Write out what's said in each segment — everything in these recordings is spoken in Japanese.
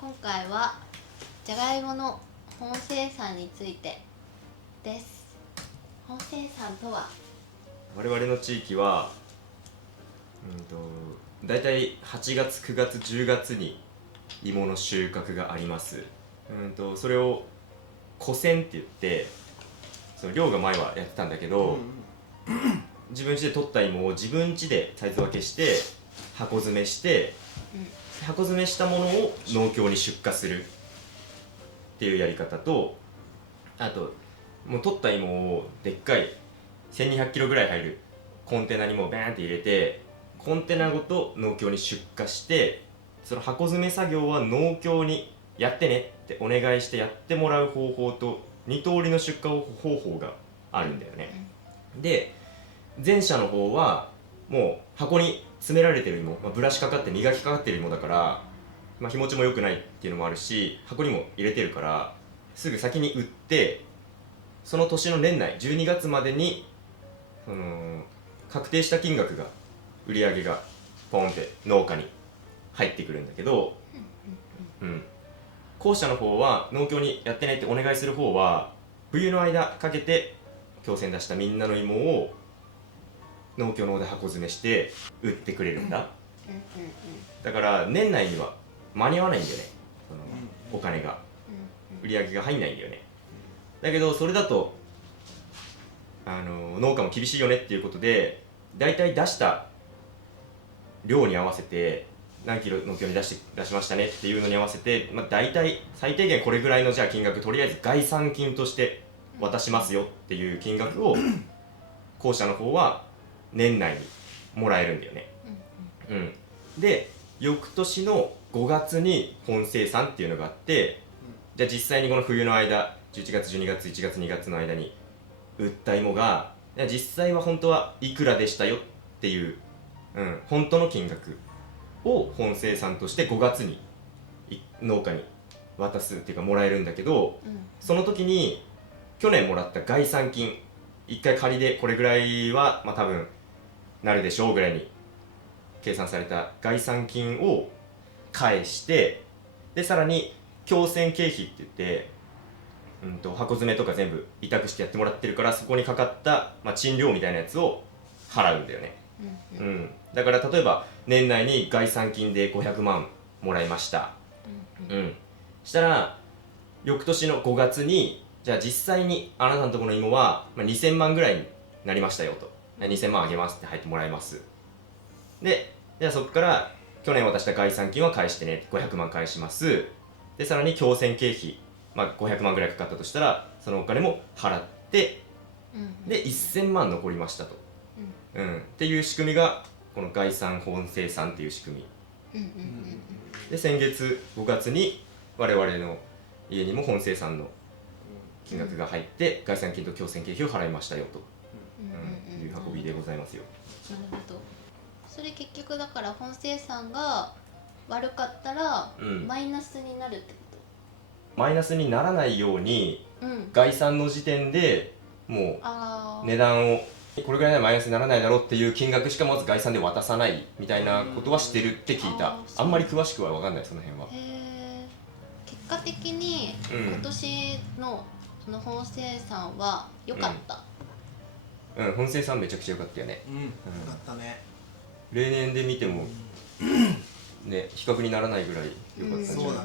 今回はじゃがいもの本生産についてです。本生産とは、我々の地域はだいたい8月9月10月に芋の収穫があります。それを古銭って言って、その漁が前はやってたんだけど、自分家で取った芋を自分家でサイズ分けして箱詰めして、箱詰めしたものを農協に出荷するっていうやり方と、あともう取った芋をでっかい1200キロぐらい入るコンテナにもうバーンって入れて、コンテナごと農協に出荷して、その箱詰め作業は農協にやってねってお願いしてやってもらう方法と2通りの出荷方法があるんだよね。で、前者の方はもう箱に詰められてる芋、ブラシかかって磨きかかってる芋だから、日持ちも良くないっていうのもあるし、箱にも入れてるからすぐ先に売って、その年の年内12月までにその確定した金額が、売り上げがポンって農家に入ってくるんだけど、後者の方は農協にやってねってお願いする方は冬の間かけて共選出したみんなの芋を農協の方で箱詰めして売ってくれるんだ。だから年内には間に合わないんだよね、そのお金が、売り上げが入んないんだよね。だけどそれだと農家も厳しいよねっていうことで、だいたい出した量に合わせて何キロ農協に出しましたねっていうのに合わせて、だいたい最低限これぐらいのじゃあ金額、とりあえず概算金として渡しますよっていう金額を後者の方は年内にもらえるんだよね。で、翌年の5月に本生産っていうのがあって、じゃあ実際にこの冬の間11月12月1月2月の間に売った芋が実際は本当はいくらでしたよっていう、本当の金額を本生産として5月に農家に渡すっていうかもらえるんだけど、その時に去年もらった概算金、1回仮でこれぐらいは多分なるでしょうぐらいに計算された概算金を返して、でさらに共選経費って言って、箱詰めとか全部委託してやってもらってるから、そこにかかった、賃料みたいなやつを払うんだよね。だから例えば年内に概算金で500万もらいました。したら翌年の5月に、じゃあ実際にあなたのところの芋は2000万ぐらいになりましたよと、2000万あげますって入ってもらいます。で、じゃあそこから去年渡した概算金は返してね、500万返します。でさらに共選経費、500万ぐらいかかったとしたらそのお金も払って、で1000万残りましたと、っていう仕組みがこの概算本生産っていう仕組み、で先月5月に我々の家にも本生産の金額が入って概算金と共選経費を払いましたよと、いう運びでございますよ。なるほど。それ結局だから本生産が悪かったらマイナスになるってこと？マイナスにならないように、概算の時点でもう値段をこれぐらいならマイナスにならないだろうっていう金額しかまず概算で渡さないみたいなことはしてるって聞いた。あんまり詳しくは分かんない、その辺は。結果的に今年のその本生産は良かった。本生産めちゃくちゃ良かったよね。良かったね。例年で見てもね、比較にならないぐらい良かったんじゃないか。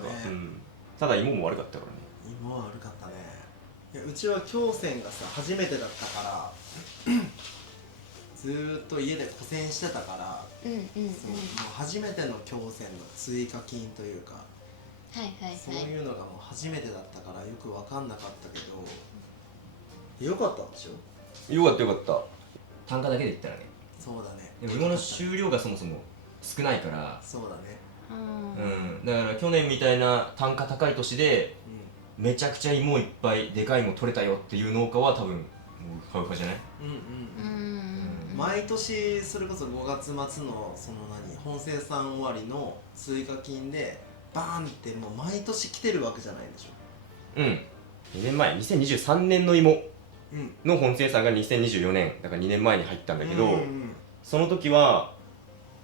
ただ芋も悪かったからね。芋は悪かったね。いや、うちは共選がさ初めてだったからずーっと家で苦戦してたから、もう初めての共選の追加金というか、そういうのがもう初めてだったからよく分かんなかったけど、よかったんでしょ？よかったよかった。単価だけで言ったらね。そうだね。でも芋の収量がそもそも少ないから。そうだね。だから去年みたいな単価高い年で、めちゃくちゃ芋いっぱいでかい芋取れたよっていう農家は多分ウハウハじゃない？毎年それこそ5月末のその本生産終わりの追加金でバーンってもう毎年来てるわけじゃないでしょ。2年前2023年の芋の本生産が2024年だから2年前に入ったんだけど、その時は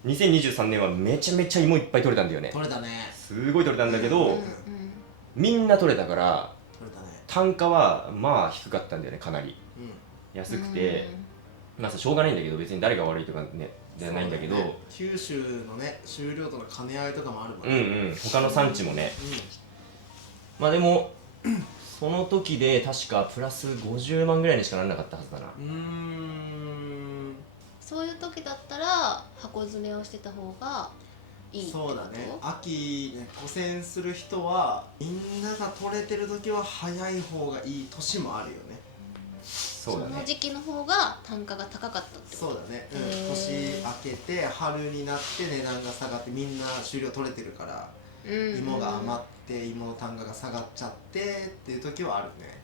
2023年はめちゃめちゃ芋いっぱい取れたんだよね。取れたね。すごい取れたんだけど、うんみんな取れたから取れたね。単価はまあ低かったんだよね、かなりうん。安くて、まあしょうがないんだけど、別に誰が悪いとかねじゃないんだけど、そうね、九州のね収量との兼ね合いとかもあるもんね。他の産地もね、まあでもその時で確かプラス50万ぐらいにしかならなかったはずだな。そういう時だったら箱詰めをしてた方がいいってこと？そうだね。秋ね、古銭する人はみんなが取れてる時は早い方がいい年もあるよね。そうだね。その時期の方が単価が高かったってこと？そうだね、年明けて春になって値段が下がってみんな収量取れてるから、芋が余って芋の単価が下がっちゃってっていう時はあるね。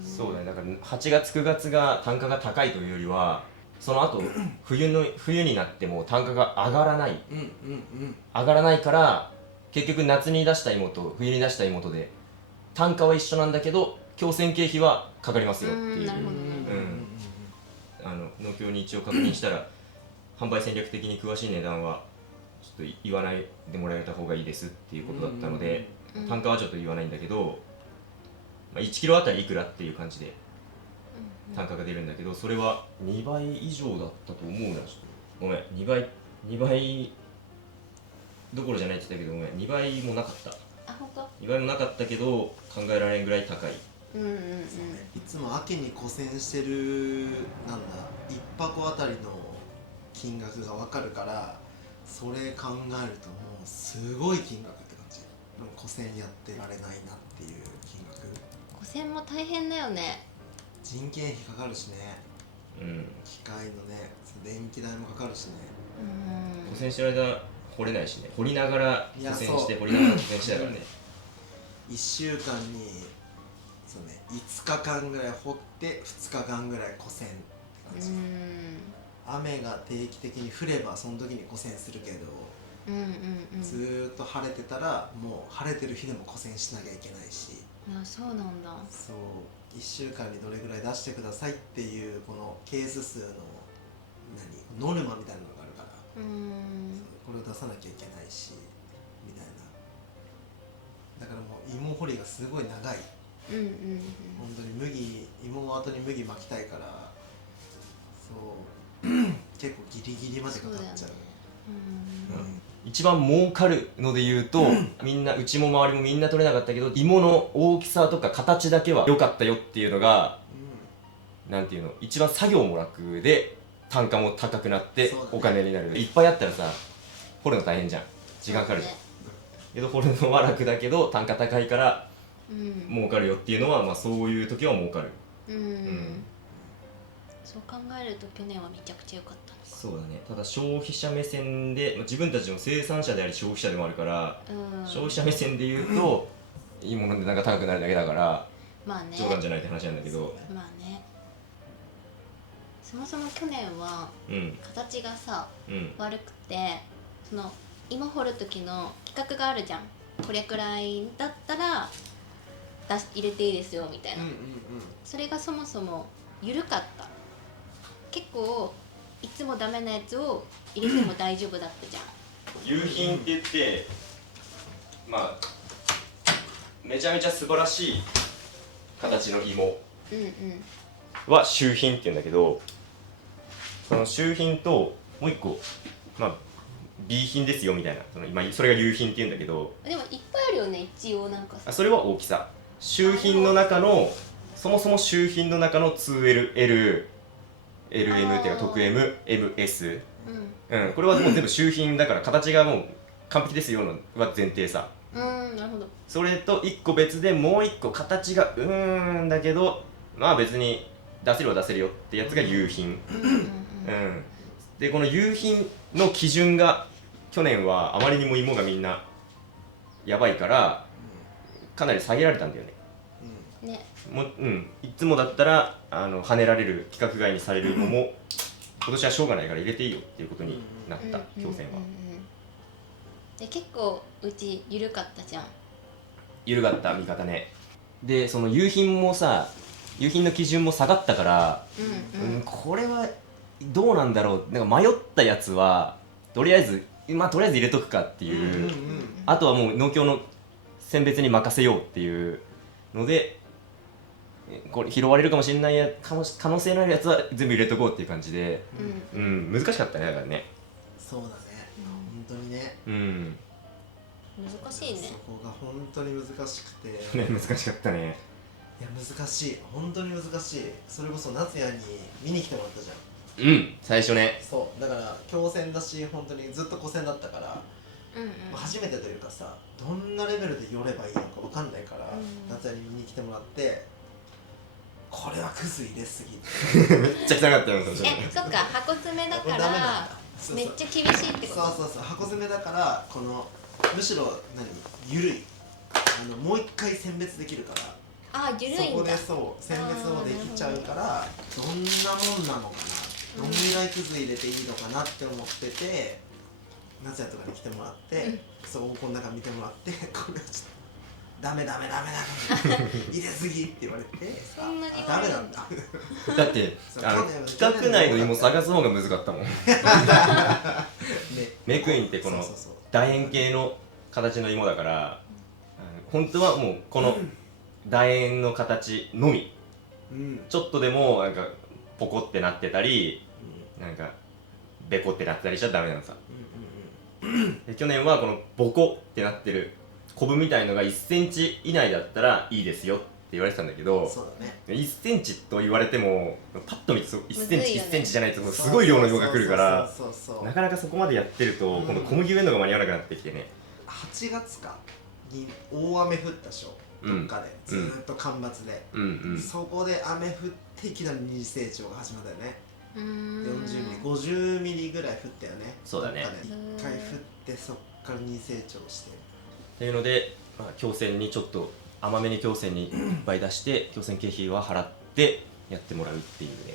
そうだね。だから8月9月が単価が高いというよりは、その後冬になっても単価が上がらない、上がらないから、結局夏に出した芋と冬に出した芋とで単価は一緒なんだけど強制経費はかかりますよっていう。農協に一応確認したら販売戦略的に詳しい値段はちょっと言わないでもらえた方がいいですっていうことだったので、単価はちょっと言わないんだけど、まあ、1キロあたりいくらっていう感じで単価が出るんだけど、それは2倍以上だったと思うな。ちょっとごめん、2倍どころじゃないって言ったけど、ごめん、2倍もなかった。あ、本当2倍もなかったけど考えられんぐらい高い。そうね、いつも秋に古銭してるなんだ1箱あたりの金額が分かるから、それ考えるともうすごい金額って感じ。でも古銭やってられないなっていう金額。古銭も大変だよね。人件費かかるしね、機械のね電気代もかかるしね。古銭してる間掘れないしね、掘りながら古銭して掘りながら古銭してたからね。1週間にそうね、5日間ぐらい掘って2日間ぐらい古銭って感じ。雨が定期的に降ればその時に古銭するけど、ずーっと晴れてたらもう晴れてる日でも古銭しなきゃいけないし。そうなんだ。そう、1週間にどれぐらい出してくださいっていうこのケース数のノルマみたいなのがあるから、これを出さなきゃいけないしみたいな。だからもう芋掘りがすごい長い。本当に芋の後に麦巻きたいから、そう結構ギリギリまでかかっちゃう。一番儲かるので言うと、みんなうちも周りもみんな取れなかったけど、芋の大きさとか形だけは良かったよっていうのが、なんていうの、一番作業も楽で単価も高くなってお金になる。いっぱいあったらさ掘るの大変じゃん、時間かかるじゃん、けど掘るのは楽だけど単価高いから儲かるよっていうのは、まあそういう時は儲かる。そう考えると去年はめちゃくちゃ良かったのか。そうだね。ただ消費者目線で、自分たちの生産者であり消費者でもあるから、消費者目線で言うといいものでなんか高くなるだけだから、まあね、冗談じゃないって話なんだけど、まあね、そもそも去年は形がさ、悪くて、その芋掘る時の企画があるじゃん。これくらいだったら入れていいですよみたいな、それがそもそも緩かった。結構いつもダメなやつを入れても大丈夫だったじゃん。夕品って言って、まあめちゃめちゃ素晴らしい形の芋は周品って言うんだけど、その周品ともう一個、まあ B 品ですよみたいな、それが夕品って言うんだけど、でもいっぱいあるよね一応。なんかさ、それは大きさ、周品の中のそもそも周品の中の 2LL LM っていうか特 MS、これはもう全部周品だから形がもう完璧ですよのは前提さ。なるほど。それと1個別でもう1個形がだけど、まあ別に出せるは出せるよってやつが夕品。でこの夕品の基準が去年はあまりにも芋がみんなやばいからかなり下げられたんだよね。いつもだったら跳ねられる規格外にされる芋も今年はしょうがないから入れていいよっていうことになった強制は。で結構うち緩かったじゃん。緩かった見方ね。でその夕品もさ、夕品の基準も下がったから、これはどうなんだろう。なんか迷ったやつはとりあえず入れとくかっていう、あとはもう農協の選別に任せようっていうので、これ拾われるかもしれない可能性のあるやつは全部入れとこうっていう感じで、難しかったね。だからね。そうだね、本当にね、難しいね。そこが本当に難しくてね、難しかったね。いや難しい、本当に難しい。それこそ夏也に見に来てもらったじゃん。最初ね。そうだから強戦だし、本当にずっと古戦だったから、初めてというかさ、どんなレベルで寄ればいいのか分かんないから、夏也に見に来てもらって、これはクズ入れすぎてめっちゃ汚かったよ。そっか、箱詰めだからめっちゃ厳しいってこと。そう箱詰めだから、このむしろ緩い、もう一回選別できるから、緩いんだ。そこで選別もできちゃうから、どんなもんなのかな、どんぐらいクズ入れていいのかなって思ってて、夏也とかに来てもらって、そうこの中見てもらって、これはちょっとダメ入れすぎって言われて、そんなにダメなんだ。だって企画内の芋探す方が難かったもん。メクインってこの楕円形の形の芋だから、本当はもうこの楕円の形のみ、ちょっとでもなんかポコってなってたり、なんかベコってなってたりしちゃダメなのさ。で去年はこのボコってなってるコブみたいのが1センチ以内だったらいいですよって言われてたんだけど、1センチと言われてもパッと見て1センチ1センチじゃないとすごい量の芋が来るから、なかなかそこまでやってると今度小麦植えるのが間に合わなくなってきてね。8月かに大雨降ったでしょ、どっかでずーっと干ばつで、そこで雨降っていきなり二次成長が始まったよね。40ミリ50ミリぐらい降ったよね。そうだね。1回降ってそっから二次成長してっていうので、強制にちょっと甘めに強制にいっぱい出して強制経費は払ってやってもらうっていうね。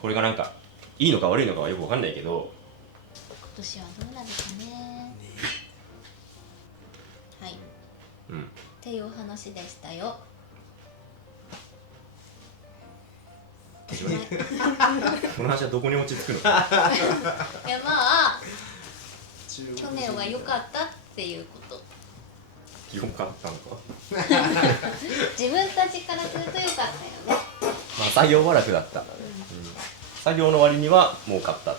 これがなんかいいのか悪いのかはよくわかんないけど、今年はどうなるかね。はい、っていうお話でしたよ。この話はどこに落ち着くの？いや去年は良かったっていうこと。良かったのか。自分たちからすると良かったよね。作業は楽だった。作業の割には儲かった。